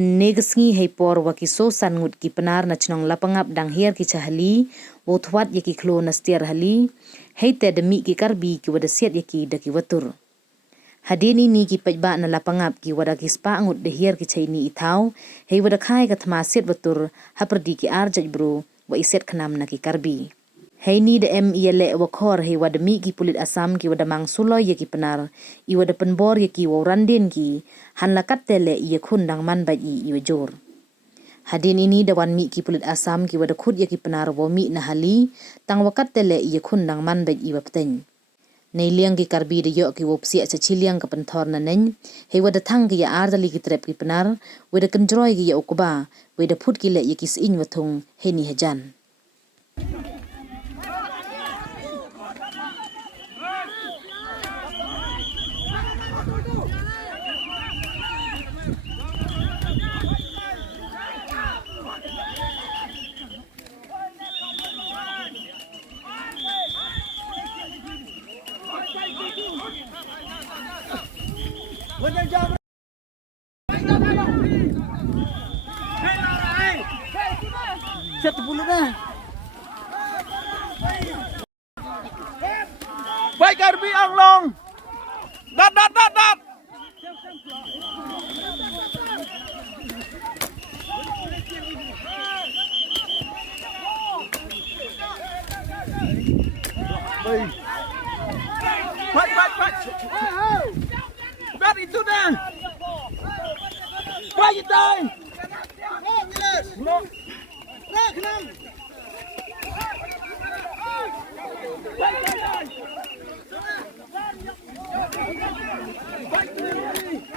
negsngi hei por wakiso sangut ki Pnar na chnong Lapangap dang hier ki chahali wothwat yaki klo na stiar hali hei te demi ki Karbi ki wada siat yaki daki watur. Hadini ni ki pajba na Lapangap ki wada ki spa ngut de hier ki chaini ithau hei wada khai ka thma siat watur hapyrdi ki arjaj bro wa iset khnam na ki Karbi. Hei ni de ile wakor hei wada mi ki pulit Assam ki wada Mang suloi yaki Pnar i wada penbor yaki wawrandin ki han lakat tele iya khun dang man bai i wajor. Hadin ini dawan mi ki pulit Assam ki wada khut yaki Pnar wa mi na hali tang wakat tele iya khun dang man bai i wapteng. Nei liang ki Karbi de yok ki wopsi acha chiliang ka penthor na neng hei wada thang ki ya ardali ki trep ki Pnar wada kenjroi ki ya ukuba wada phut ki le yaki sin wathung hei ni hajan. Set pulut dah. Baik Karbi ang long. Dat. Baik. Bet itu dah. Baik itu. Long.